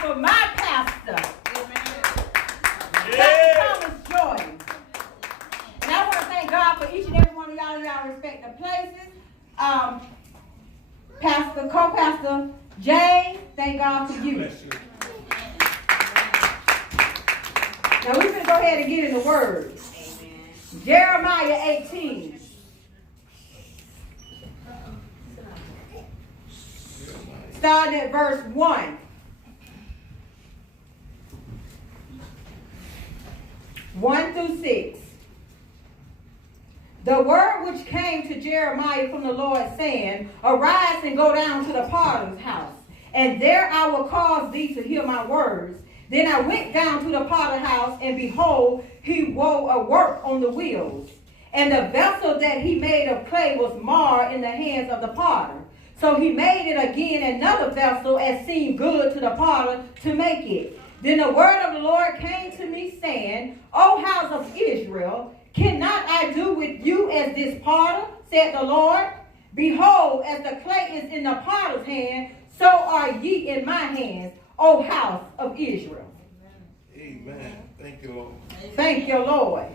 for my pastor. Yeah. Jordan. And I want to thank God for each and every one of y'all in y'all respective places. Co-pastor Jay, thank God for you. Bless you. Now we're going to go ahead and get in the word. Amen. Jeremiah 18. Starting at verse 1. 1 through 6. The word which came to Jeremiah from the Lord, saying, Arise and go down to the potter's house, and there I will cause thee to hear my words. Then I went down to the potter's house, and behold, he wove a work on the wheels. And the vessel that he made of clay was marred in the hands of the potter. So he made it again another vessel as seemed good to the potter to make it. Then the word of the Lord came to me, saying, O house of Israel, cannot I do with you as this potter, said the Lord? Behold, as the clay is in the potter's hand, so are ye in my hands, O house of Israel. Amen. Thank you, Lord. Thank you, Lord.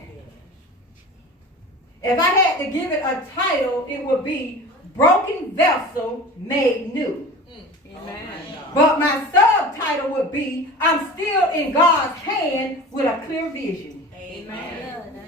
If I had to give it a title, it would be Broken Vessel Made New. Amen. But my subtitle would be, I'm still in God's hand with a clear vision. Amen.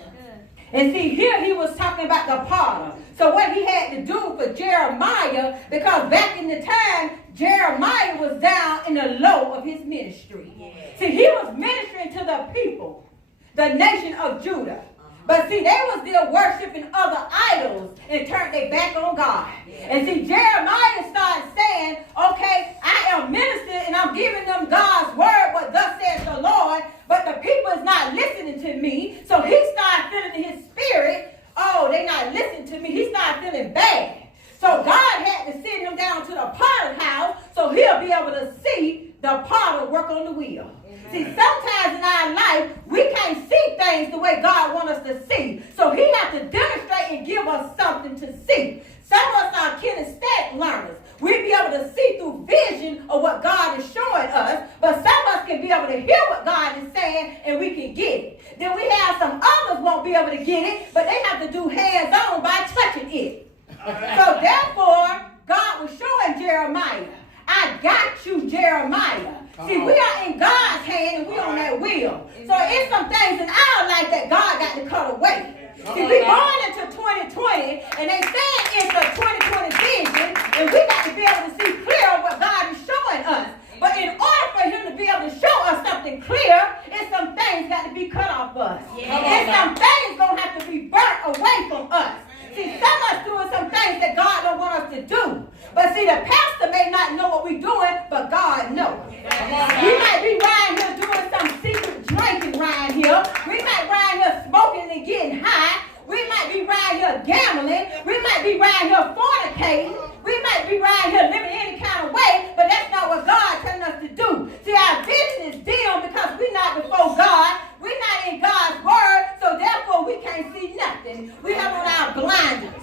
And see, here he was talking about the potter. So what he had to do for Jeremiah, because back in the time, Jeremiah was down in the low of his ministry. Yeah. See, he was ministering to the people, the nation of Judah. But see, they was still worshiping other idols and turned their back on God. Yeah. And see, Jeremiah started saying, okay, I am ministering and I'm giving them God's word, what thus says the Lord, but the people is not listening to me. So he started feeling in his spirit, oh, they not listening to me. He started feeling bad. So God had to send him down to the potter's house so he'll be able to see the potter work on the wheel. See, sometimes in our life, we can't see things the way God wants us to see. So he has to demonstrate and give us something to see. Some of us are kinesthetic learners. We'll be able to see through vision of what God is showing us. But some of us can be able to hear what God is saying and we can get it. Then we have some others won't be able to get it, but they have to do hands-on by touching it. So therefore, God was showing Jeremiah, I got you, Jeremiah. See, we are in God's hand and we on that wheel. So it's some things in our life that God got to cut away. See, we're going into 2020 and they saying it's a 2020 vision and we got to be able to see clear what God is showing us. But in order for him to be able to show us something clear, it's some things got to be cut off us. And some things going to have to be burnt away from us. See, some of us doing some things that God don't want us to do. But see, the pastor may not know what we're doing, but God knows. We might be around here doing some secret drinking around here. We might be around here smoking and getting high. We might be around here gambling. We might be around here fornicating. We might be around here living any kind of way, but that's not what God's telling us to do. See, our vision is dim because we're not before God. We're not in God's word, so therefore we can't see nothing. We have on our blinders.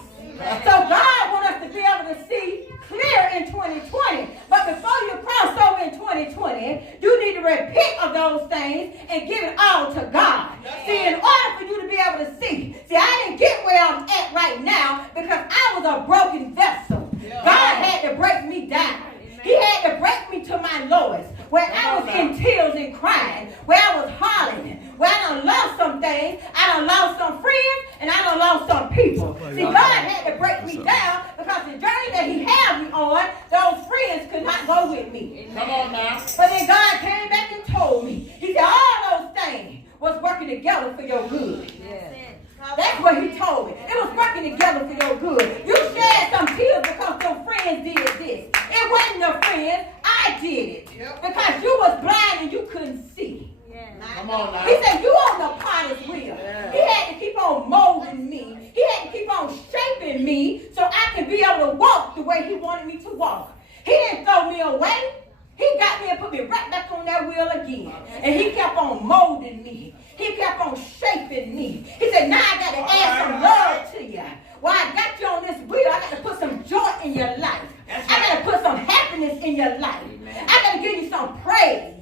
So God wants us to be able to see clear in 2020. But before you cross over in 2020, you need to repent of those things and give it all to God. See, in order for you to be able to see, I didn't get where I'm at right now because I was a broken vessel. God had to break me down. He had to break me to my lowest, where I was in tears and crying, where I was hollering, where I done lost some things, I done lost some friends, and I done lost some people. See, God had to break me down because the journey that he had me on, those friends could not go with me. Come on now. But then God came back and told me, he said, all those things was working together for your good. That's what he told me. It was working together for your good. You shed some tears because your friends did this. It wasn't your friends. I did it. Because you was blind and you couldn't see. Come on now. He said, you on the potter's wheel. He had to keep on molding me. He had to keep on shaping me so I could be able to walk the way he wanted me to walk. He didn't throw me away. He got me and put me right back on that wheel again. And he kept on molding me. He kept on shaping me. He said, now I got to add some love to you. While I got you on this wheel, I got to put some joy in your life. I got to put some happiness in your life. I got to give you some praise.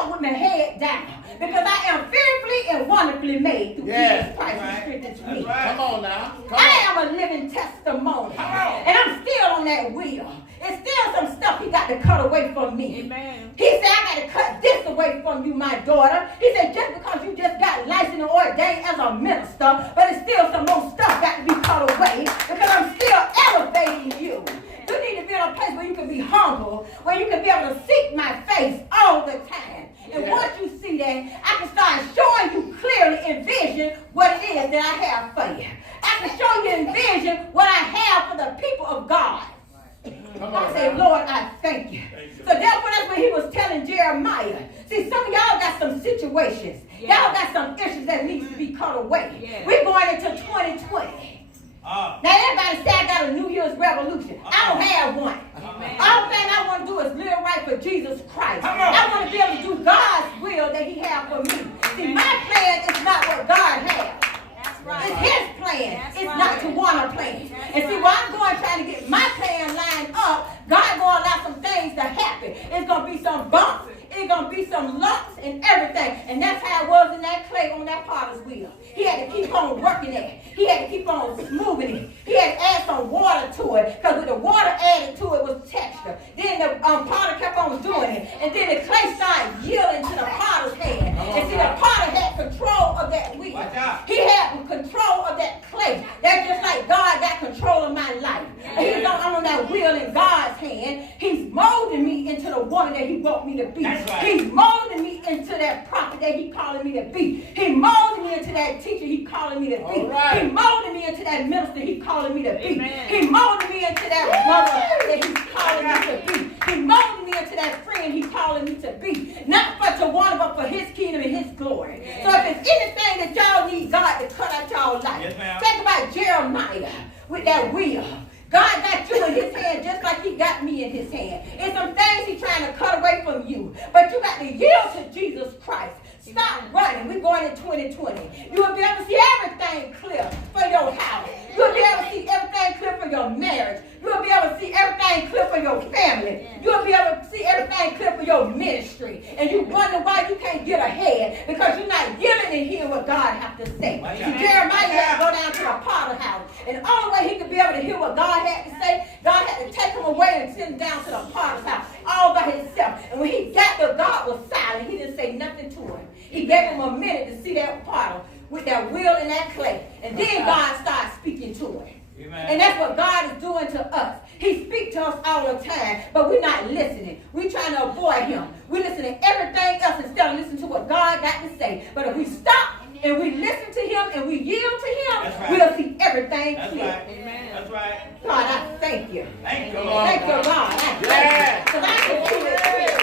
walk with my head down because I am fearfully and wonderfully made through Jesus Christ who strengthens me. Come on now. Come I on. am a living testimony. Come on. And I'm still on that wheel. It's still some stuff he got to cut away from me. Amen. He said, I got to cut this away from you, my daughter. He said, just because you just got licensed and ordained as a minister, but it's still some more stuff got to be cut away because I'm still elevating you. You need to be in a place where you can be humble, where you can be able to seek my face all the time. And once you see that, I can start showing you clearly in vision what it is that I have for you. I can show you in vision what I have for the people of God. I say, Lord, I thank you. So therefore, that's what he was telling Jeremiah. See, some of y'all got some situations. Y'all got some issues that needs to be cut away. We're going into 2020. Now everybody say I got a New Year's resolution. I don't have one. All thing I want to do is live right for Jesus Christ. I want to be able to do God's will that he has for me. See, my plan is not what God has. It's his plan. It's not tawana plan. And see, while I'm going trying to get my plan lined up, God going to allow some things to happen. It's going to be some bumps. It's going to be some lumps and everything. And that's how it was in that clay on that potter's wheel. He had to keep on working it. He had to keep on smoothing it. He had to add some water to it. Because with the water added to it was texture. Then the potter kept on doing it. And then the clay started yielding to the potter's hand. And see, the potter had control of that wheel. He had control of that clay. That's just like God got control of my life. He's on that wheel in God's hand. He's molding me into the woman that he want me to be. He's molding me into that prophet that he's calling me to be. He's molding me into that teacher he's calling me to be. He's molding me into that minister he's calling me to be. He's molding me into that mother that he's calling me to be. He's molding me into that friend he's calling me to be. Not for tawana, but for his kingdom and his glory. So if there's anything that y'all need God to cut out y'all life, think about Jeremiah with that wheel. God got you in his hand just like he got me in his hand. It's some things he's trying to cut away from you. But you got to yield to Jesus Christ. Stop running. We're going in 2020. You will be able to see everything clear for your house. You will be able to see everything clear for your marriage. You will be able to see everything clear for your family. You will be able to see everything clear for your ministry. And you wonder why you can't get ahead because you're not yielding and hearing what God has to say. See, Jeremiah had to go down to the potter house. And the only way he could be able to hear what God had to say, God had to take him away and send him down to the potter's house all by himself. And when he got there, God was silent. He didn't say nothing to him. He gave him a minute to see that potter with that wheel and that clay. And then God started speaking to him. Amen. And that's what God is doing to us. He speaks to us all the time, but we're not listening. We're trying to avoid him. We're listening to everything else instead of listening to what God got to say. But if we stop and we listen to him and we yield to him, we'll see everything clear. Amen. That's right. God, I thank you. Thank you, Lord. Thank you, God. I thank you. Because I can see it clear.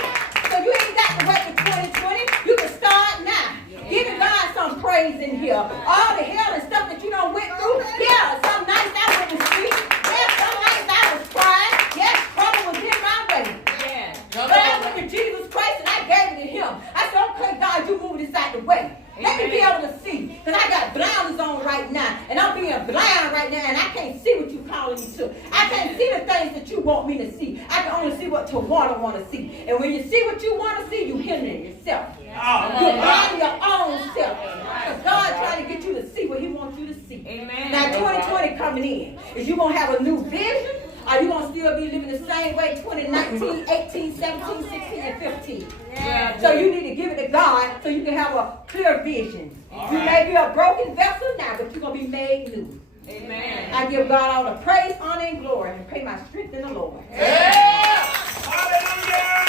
So you ain't got to wait for 2020. You can start now. Giving God some praise in here. All the hell and stuff that you done went through. Yeah, some nights I went to sleep. Yeah, some nights I was crying. Yes, trouble was in my way. Yeah. But I went to Jesus Christ and I gave it to him. I said, okay, God, you move this out the way. Let me be able to see. Because I got blinders on right now. And I'm being blind right now. And I can't see what you're calling me to. I can't see the things that you want me to see. I can only see what tawana want to see. And when you see what you want to see, you hindering yourself. You're blinding your own self. Because God trying to get you to see what he wants you to see. Amen. Now 2020 coming in. Is you going to have a new vision? Are you going to still be living the same way 2019, 18, 17, 16, and 15? Yeah. So you need to give it to God so you can have a clear vision. You may be a broken vessel now, but you're going to be made new. Amen. I give God all the praise, honor, and glory and pray my strength in the Lord. Yeah. Hallelujah.